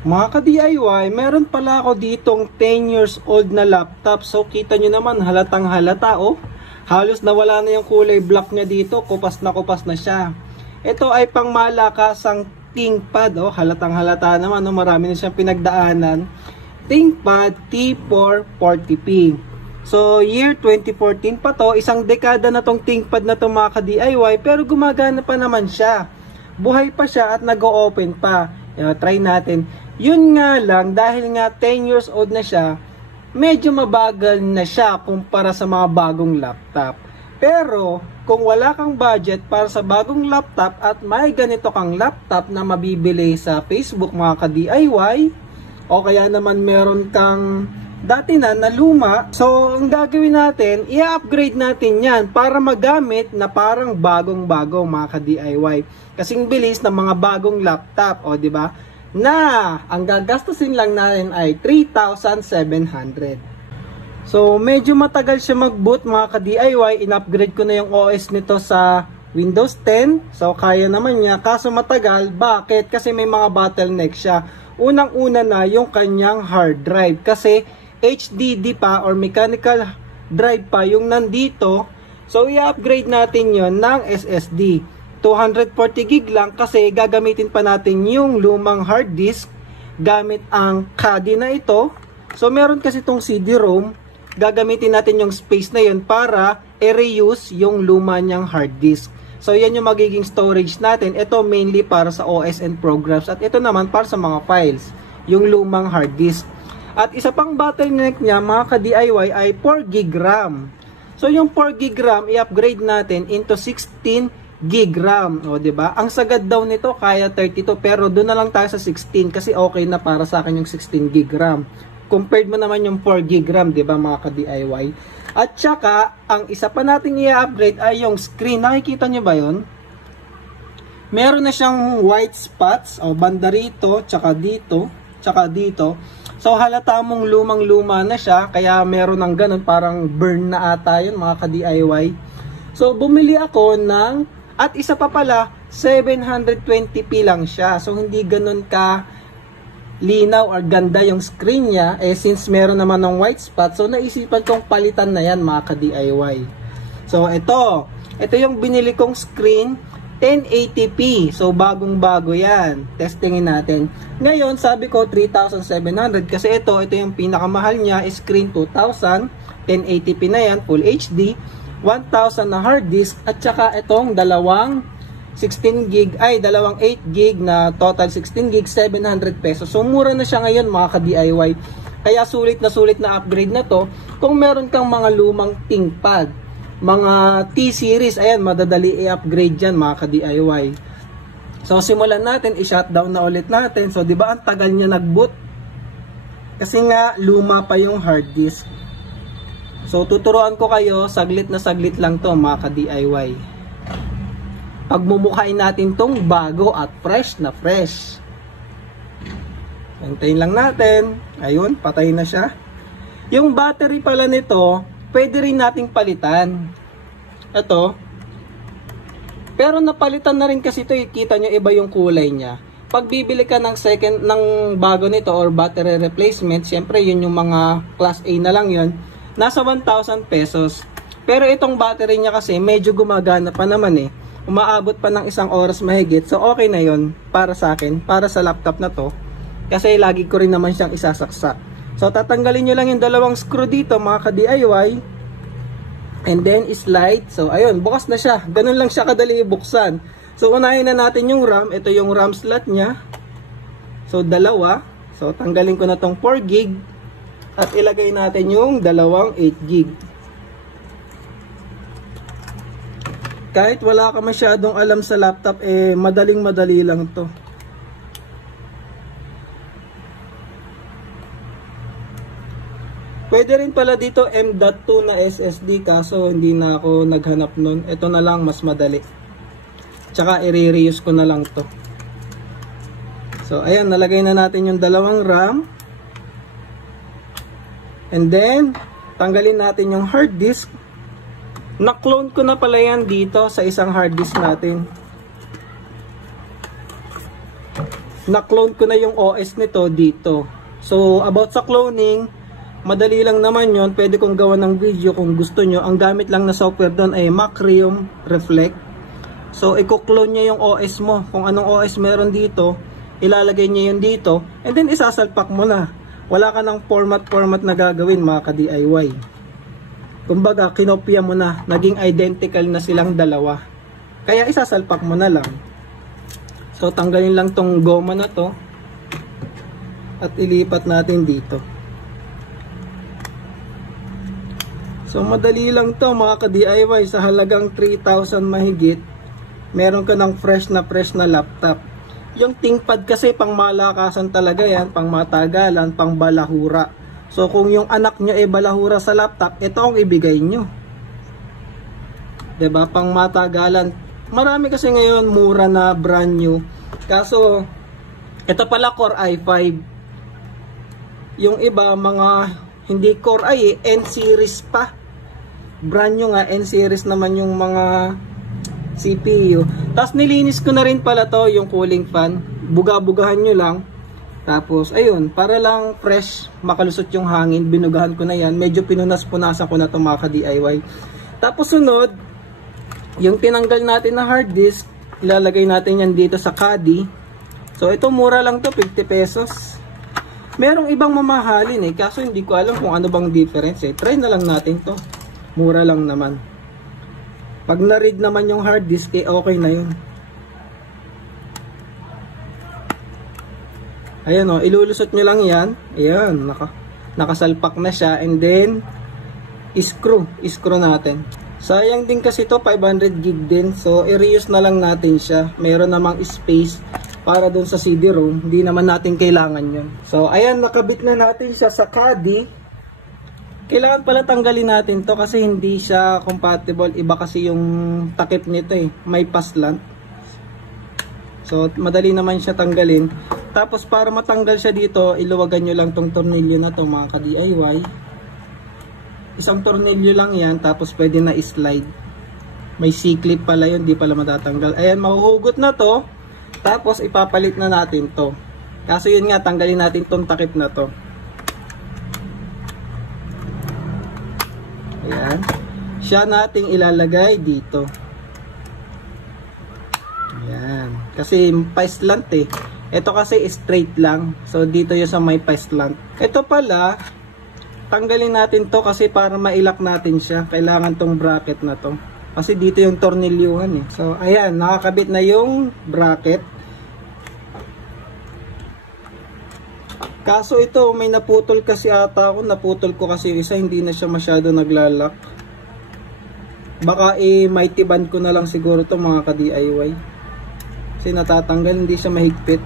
Mga ka-DIY, meron pala ako ditong 10 years old na laptop. So kita nyo naman, halatang halata oh. Halos nawala na yung kulay black niya dito, kupas na siya. Ito ay pang malakasang ThinkPad oh, halatang halata naman oh, marami na siyang pinagdaanan. ThinkPad T440p. So year 2014 pa to, isang dekada na tong ThinkPad na to mga ka-DIY, pero gumagana pa naman siya. Buhay pa siya at nag-o-open pa. Try natin. Yun nga lang, dahil nga 10 years old na siya, medyo mabagal na siya kumpara sa mga bagong laptop. Pero, kung wala kang budget para sa bagong laptop at may ganito kang laptop na mabibili sa Facebook mga ka-DIY, o kaya naman meron kang dati na luma, so ang gagawin natin, i-upgrade natin yan para magamit na parang bagong-bago mga ka-DIY. Kasing bilis ng mga bagong laptop, o di ba? Na ang gagastusin lang natin ay 3,700. So medyo matagal siya mag-boot mga ka-DIY. In-upgrade ko na yung OS nito sa Windows 10. So kaya naman niya, kaso matagal. Bakit? Kasi may mga bottleneck siya. Unang-una na yung kanyang hard drive, kasi HDD pa or mechanical drive pa yung nandito. So i-upgrade natin yon ng SSD. 240 gig lang kasi gagamitin pa natin yung lumang hard disk gamit ang CAD na ito. So meron kasi itong CD-ROM, gagamitin natin yung space na yun para i-reuse yung luma niyang hard disk. So yan yung magiging storage natin. Ito mainly para sa OS and programs at ito naman para sa mga files, yung lumang hard disk. At isa pang bottleneck niya mga ka-DIY ay 4 gig RAM. So yung 4 gig RAM i-upgrade natin into 16 gig RAM, o di ba? Ang sagad daw nito kaya 32, pero doon na lang tayo sa 16 kasi okay na para sa akin yung 16 gig RAM. Compared mo naman yung 4 gig RAM, di ba mga ka-DIY? At saka, ang isa pa nating i-upgrade ay yung screen. Nakikita nyo ba yun? Meron na siyang white spots, o banda rito, tsaka dito, tsaka dito. So halata mong lumang-luma na siya, kaya meron ng ganun, parang burn na ata yun mga ka-DIY. So bumili ako ng, at isa pa pala, 720p lang siya. So hindi ganun ka linaw or ganda yung screen niya. Since meron naman ng white spot, so naisipan kong palitan na yan mga ka-DIY. So ito yung binili kong screen, 1080p. So bagong-bago yan. Testingin natin. Ngayon, sabi ko 3,700 kasi ito yung pinakamahal niya, screen 2,000, 1080p na yan, full HD. 1,000 na hard disk at saka itong dalawang 8 gig na total 16 gig, 700 pesos. So mura na siya ngayon mga ka-DIY. Kaya sulit na upgrade na to. Kung meron kang mga lumang ThinkPad, mga T-series, ayan, madadali i-upgrade dyan mga ka-DIY. So simulan natin, i-shutdown na ulit natin. So di ba ang tagal niya nag-boot? Kasi nga luma pa yung hard disk. So tuturuan ko kayo, saglit na saglit lang to mga ka-DIY. Pagmumukhain natin tong bago at fresh na fresh. Hintayin lang natin. Ayun, patay na siya. Yung battery pala nito, pwede rin nating palitan. Ito. Pero napalitan na rin kasi ito, kita nyo iba yung kulay niya. Pag bibili ka ng bago nito or battery replacement, syempre yun yung mga class A na lang yun. Nasa 1,000 pesos. Pero itong battery niya kasi medyo gumagana pa naman eh. Umaabot pa ng 1 oras mahigit. So okay na yon para sa akin, para sa laptop na to. Kasi lagi ko rin naman siyang isasaksak. So tatanggalin nyo lang yung dalawang screw dito mga ka-DIY. And then slide. So ayun, bukas na siya. Ganun lang siya kadali buksan. So unahin na natin yung RAM. Ito yung RAM slot niya. So dalawa. So tanggalin ko na tong 4 gig. At ilagay natin yung dalawang 8 gig. Kahit wala ka masyadong alam sa laptop, madaling-madali lang to. Pwede rin pala dito M.2 na SSD, kaso hindi na ako naghanap nun. Ito na lang, mas madali. Tsaka i-reuse ko na lang to. So ayan, nalagay na natin yung dalawang RAM. And then, tanggalin natin yung hard disk. Na-clone ko na pala yan dito sa isang hard disk natin. na-clone ko na yung OS nito dito. So, about sa cloning, madali lang naman yon. Pwede kong gawa ng video kung gusto nyo. Ang gamit lang na software doon ay Macrium Reflect. So, i-clone niya yung OS mo. Kung anong OS meron dito, ilalagay niya yun dito. And then, isasalpak mo na. Wala ka ng format na gagawin, mga ka-DIY. Kumbaga, kinopya mo na. Naging identical na silang dalawa. Kaya, isasalpak mo na lang. So, tanggalin lang tong goma na to. At ilipat natin dito. So, madali lang to, mga ka-DIY. Sa halagang 3,000 mahigit, meron ka ng fresh na laptop. Yung ThinkPad kasi pang malakasan talaga yan, pang matagalan, pang balahura. So kung yung anak nyo ay balahura sa laptop, ito ang ibigay nyo. 'Di ba? Pang matagalan. Marami kasi ngayon mura na brand new. Kaso ito pala Core i5. Yung iba mga hindi Core i, N series pa. Brand new nga, N series naman yung mga CPU. Tapos nilinis ko na rin pala to, yung cooling fan. Buga-bugahan nyo lang. Tapos ayun, para lang fresh, makalusot yung hangin. Binugahan ko na yan. Medyo pinunas-punasan ko na to, mga ka-DIY. Tapos sunod, yung tinanggal natin na hard disk, ilalagay natin yan dito sa caddy. So ito mura lang to, 50 pesos. Merong ibang mamahalin kaso hindi ko alam kung ano bang difference Try na lang natin to. Mura lang naman. Pag na-read naman yung hard disk, okay na yun. Ayan ilulusot nyo lang yan. Ayan, nakasalpak na siya. And then, screw natin. Sayang din kasi to 500 gig din. So, i-reuse na lang natin siya. Meron namang space para dun sa CD-ROM. Hindi naman natin kailangan yun. So, ayan, nakabit na natin siya sa caddy. Kailangan pala tanggalin natin to kasi hindi siya compatible. Iba kasi yung takip nito may paslant. So madali naman siya tanggalin. Tapos para matanggal siya dito, iluwagan nyo lang tong tornilyo na to, mga ka-DIY. Isang tornilyo lang yan, tapos pwede na i-slide. May C-clip pala yun, di pala matatanggal. Ayan, mahuhugot na to. Tapos ipapalit na natin to. Kaso yun nga, tanggalin natin tong takip na to. Ayan. Siya nating ilalagay dito. Ayan. Kasi paslant Ito kasi straight lang. So dito yung sa may paslant. Ito pala, tanggalin natin to kasi para mailak natin siya. Kailangan tong bracket na to. Kasi dito yung tornilyuhan So ayan, nakakabit na yung bracket. Kaso ito, may naputol kasi ata ako. Naputol ko kasi isa, hindi na siya masyado naglalak. Baka may tiban ko na lang siguro to, mga ka-DIY. Kasi natatanggal, hindi siya mahigpit.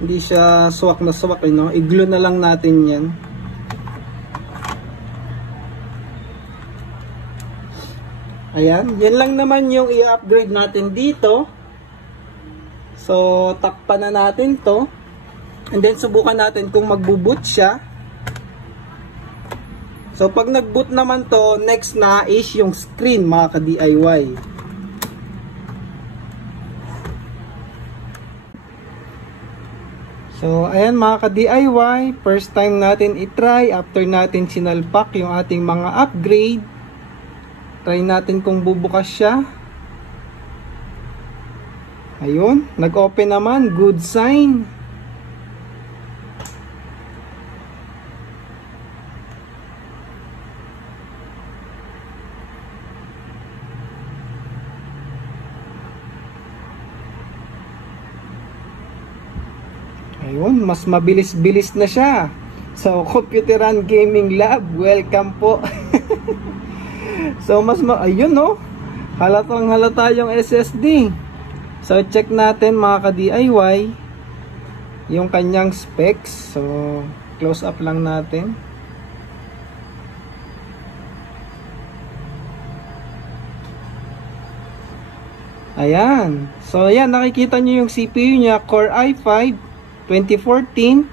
Hindi siya swak na swak I-glue na lang natin yan. Ayan, yan lang naman yung i-upgrade natin dito. So, takpan na natin to. And then, subukan natin kung magbo-boot siya. So, pag nag-boot naman to, next na is yung screen, mga ka-DIY. So, ayan mga ka-DIY. First time natin i-try. After natin sinalpak yung ating mga upgrade. Try natin kung bubukas siya. Ayun, nag-open naman, good sign. Ayun, mas mabilis-bilis na siya. So, Computer and Gaming Lab, welcome po. So, ayun halatang halata yung SSD. So, check natin mga ka-DIY yung kanyang specs. So, close up lang natin. Ayan. So, ayan, nakikita nyo yung CPU niya, Core i5 2014,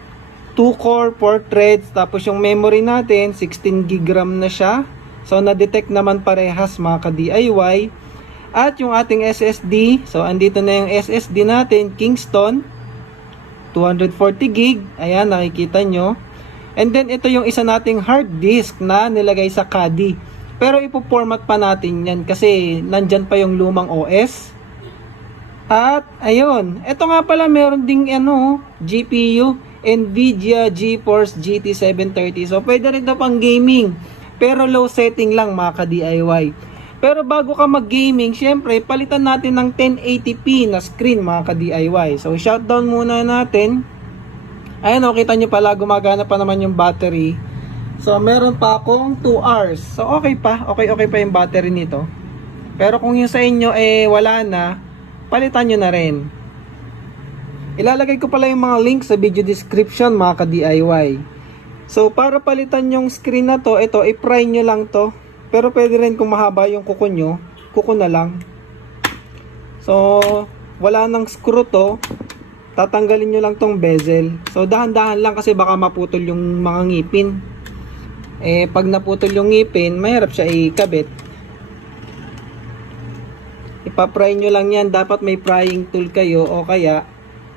2-core, 4 threads. Tapos yung memory natin, 16 GB RAM na siya. So, na-detect naman parehas mga ka-DIY. At yung ating SSD, so andito na yung SSD natin, Kingston 240 gig. Ayan, nakikita nyo. And then ito yung isa nating hard disk na nilagay sa caddy. Pero ipo-format pa natin yan kasi nandyan pa yung lumang OS. At ayun, ito nga pala meron ding GPU, Nvidia GeForce GT 730. So pwede rin ito pang gaming. Pero low setting lang mga ka-DIY. Pero bago ka mag-gaming, syempre, palitan natin ng 1080p na screen mga ka-DIY. So, shutdown muna natin. Ayan, kita nyo pala, gumagana pa naman yung battery. So, meron pa akong 2 hours. So, okay pa. Okay pa yung battery nito. Pero kung yung sa inyo, wala na, palitan nyo na rin. Ilalagay ko pala yung mga links sa video description mga ka-DIY. So, para palitan yung screen na to, ito, i-pry nyo lang to. Pero pwede rin kung mahaba yung kuko nyo, kuko na lang. So, wala nang screw to. Tatanggalin nyo lang tong bezel. So, dahan-dahan lang kasi baka maputol yung mga ngipin. Pag naputol yung ngipin, mahirap siya ikabit. Ipapry nyo lang yan. Dapat may prying tool kayo o kaya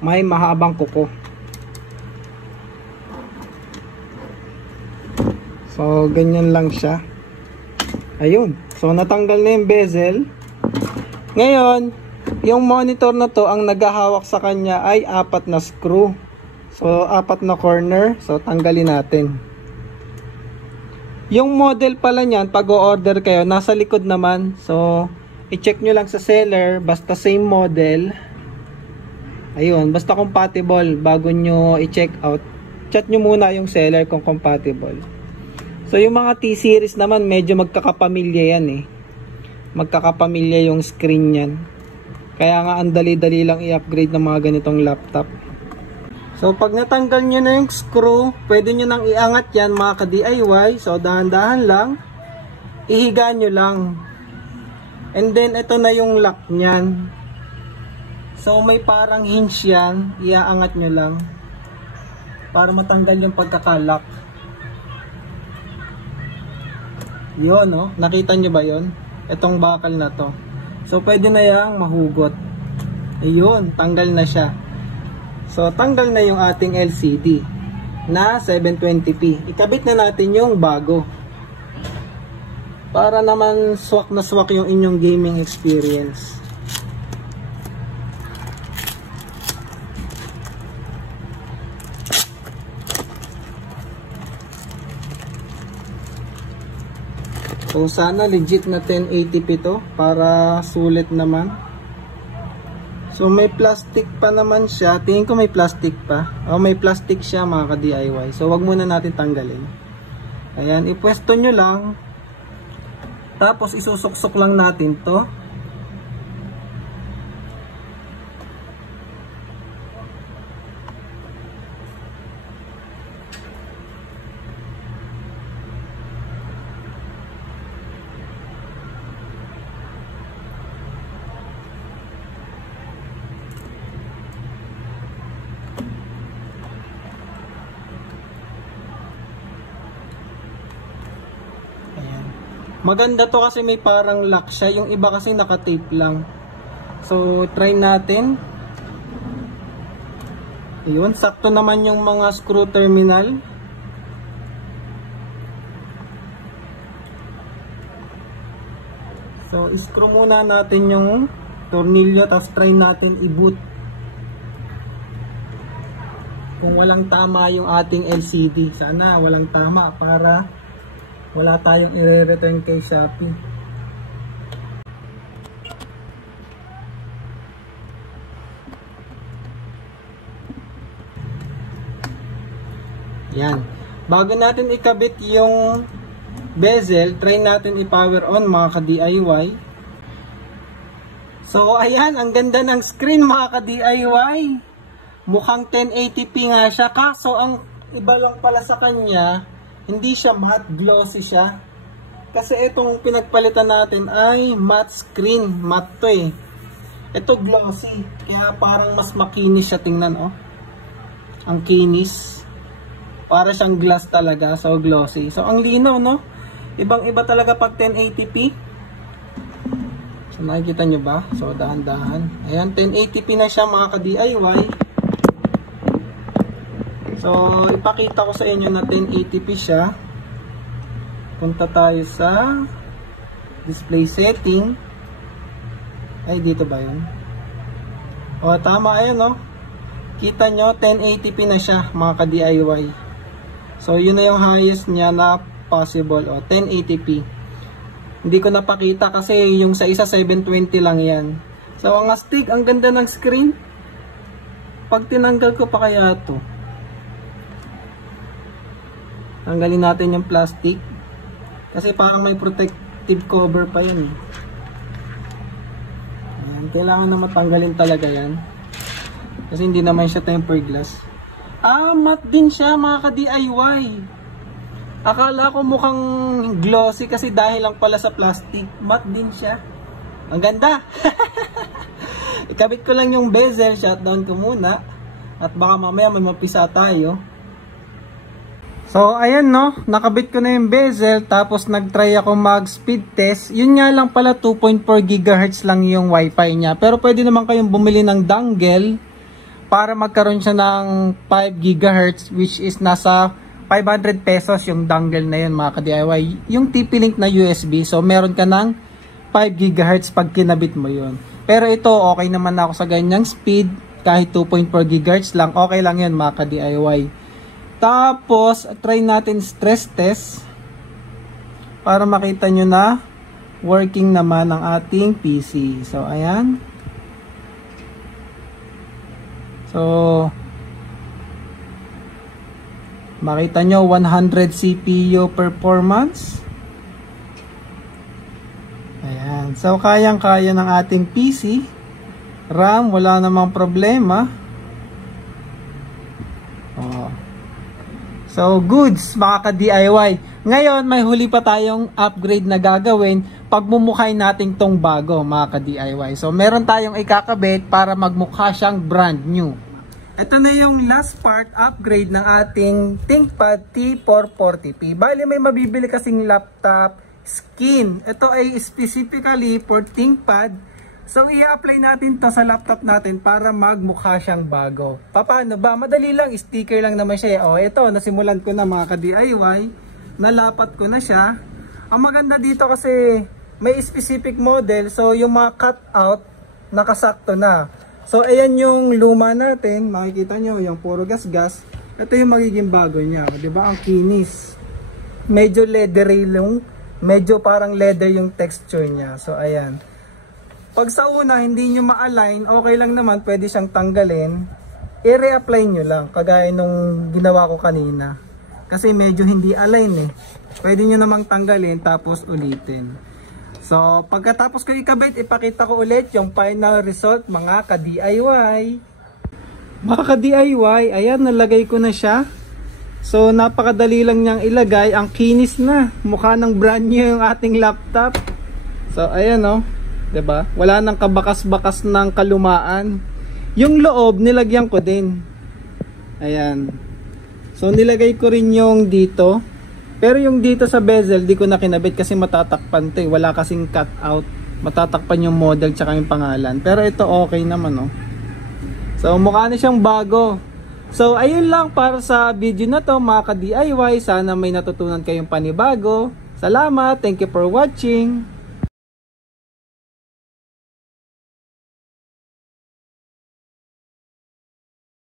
may mahabang kuko. So, ganyan lang siya. Ayun. So, natanggal na yung bezel. Ngayon, yung monitor na to, ang naghahawak sa kanya ay 4 na screw. So, 4 na corner. So, tanggalin natin. Yung model pala niyan, pag o-order kayo, nasa likod naman. So, i-check nyo lang sa seller. Basta same model. Ayun. Basta compatible bago nyo i-check out. Chat nyo muna yung seller kung compatible. So, yung mga T-series naman, medyo magkakapamilya yan Magkakapamilya yung screen yan. Kaya nga, ang dali-dali lang i-upgrade ng mga ganitong laptop. So, pag natanggal nyo na yung screw, pwede nyo nang iangat yan mga ka-DIY. So, dahan-dahan lang. Ihiga nyo lang. And then, ito na yung lock nyan. So, may parang hinge yan. Iaangat nyo lang. Para matanggal yung pagkakalock. Yun, nakita nyo ba yun? Itong bakal na to. So, pwede na yang mahugot. Ayun, tanggal na siya. So, tanggal na yung ating LCD na 720p. Ikabit na natin yung bago. Para naman swak na swak yung inyong gaming experience. So, sana legit na 1080p to para sulit naman. So, may plastic pa naman siya. Tingin ko may plastic pa. May plastic siya mga ka-DIY. So, wag muna natin tanggalin. Ayan, ipwesto nyo lang. Tapos, isusuksok lang natin to. Maganda to kasi may parang lock siya. Yung iba kasi naka-tape lang. So, try natin. Ayun, sakto naman yung mga screw terminal. So, screw muna natin yung tornilyo. Tapos try natin i-boot. Kung walang tama yung ating LCD. Sana walang tama para wala tayong i-return kay Shopee. Yan. Bago natin ikabit yung bezel, try natin i-power on mga ka-DIY. So, ayan. Ang ganda ng screen mga ka-DIY. Mukhang 1080p nga siya. Kaso, ang iba lang pala sa kanya, hindi siya matte, glossy siya. Kasi itong pinagpalitan natin ay matte screen. Matte to eh. Ito glossy. Kaya parang mas makinis siya tingnan Ang kinis. Para siyang glass talaga. So glossy. So ang linaw Ibang iba talaga pag 1080p. So nakikita nyo ba? So dahan-dahan. Ayan, 1080p na siya mga ka-DIY. So ipakita ko sa inyo na 1080p siya. Punta tayo sa display setting. Ay, dito ba yun? O, tama, ayan o. Kita nyo, 1080p na siya mga ka-DIY. So yun na yung highest niya na possible. O, 1080p. Hindi ko napakita kasi yung sa isa 720 lang yan. So ang astig, ang ganda ng screen. Pag tinanggal ko pa kaya to, tanggalin natin yung plastic kasi parang may protective cover pa yun eh. Ayan, kailangan na matanggalin talaga yan kasi hindi naman siya tempered glass. Matte din siya mga ka-DIY. Akala ko mukhang glossy kasi dahil lang pala sa plastic. Matte din siya. Ang ganda. Ikabit ko lang yung bezel, shutdown ko muna at baka mamaya may mapisa tayo. So ayan no, nakabit ko na yung bezel tapos nagtry ako mag speed test. Yun nga lang pala 2.4 GHz lang yung wifi niya. Pero pwede naman kayong bumili ng dongle para magkaroon siya ng 5 GHz which is nasa 500 pesos yung dongle na yun mga ka-DIY. Yung TP-Link na USB. So meron ka ng 5 GHz pag kinabit mo yun. Pero ito okay naman ako sa ganyang speed. Kahit 2.4 GHz lang. Okay lang yun mga ka-DIY. Tapos, try natin stress test para makita nyo na working naman ang ating PC. So, ayan. So, makita nyo 100 CPU performance. Ayan. So, kayang-kaya ng ating PC. RAM, wala namang problema. Oh. So, goods mga ka-DIY. Ngayon, may huli pa tayong upgrade na gagawin pag mumukhay natin tong bago mga ka-DIY. So, meron tayong ikakabit para magmukha siyang brand new. Ito na yung last part upgrade ng ating ThinkPad T440p. Bali, may mabibili kasing laptop skin. Ito ay specifically for ThinkPad. So, i-apply natin to sa laptop natin para magmukha siyang bago. Paano ba? Madali lang, sticker lang naman siya. O, ito, nasimulan ko na mga ka-DIY. Nalapat ko na siya. Ang maganda dito kasi may specific model. So, yung mga cutout, nakasakto na. So, ayan yung luma natin. Makikita nyo, yung puro gas-gas. Ito yung magiging bago niya. Diba? Ang kinis. Medyo leathery yung, medyo parang leather yung texture niya. So, ayan. Pag sa una hindi nyo ma-align, okay lang naman, pwede siyang tanggalin. I-reapply nyo lang, kagaya nung ginawa ko kanina. Kasi medyo hindi align eh. Pwede nyo namang tanggalin, tapos ulitin. So, pagkatapos ko ikabit, ipakita ko ulit yung final result, mga ka-DIY. Mga ka-DIY, ayan, nalagay ko na siya. So, napakadali lang niyang ilagay. Ang kinis na. Mukha ng brand new yung ating laptop. So, ayan o. Diba? Wala nang kabakas-bakas ng kalumaan. Yung loob nilagyan ko din. Ayan. So nilagay ko rin yung dito. Pero yung dito sa bezel di ko na kinabit kasi matatakpan to eh. Wala kasing cut out. Matatakpan yung model tsaka yung pangalan. Pero ito okay naman oh. So mukha na siyang bago. So ayun lang para sa video na to mga ka-DIY. Sana may natutunan kayong panibago. Salamat. Thank you for watching.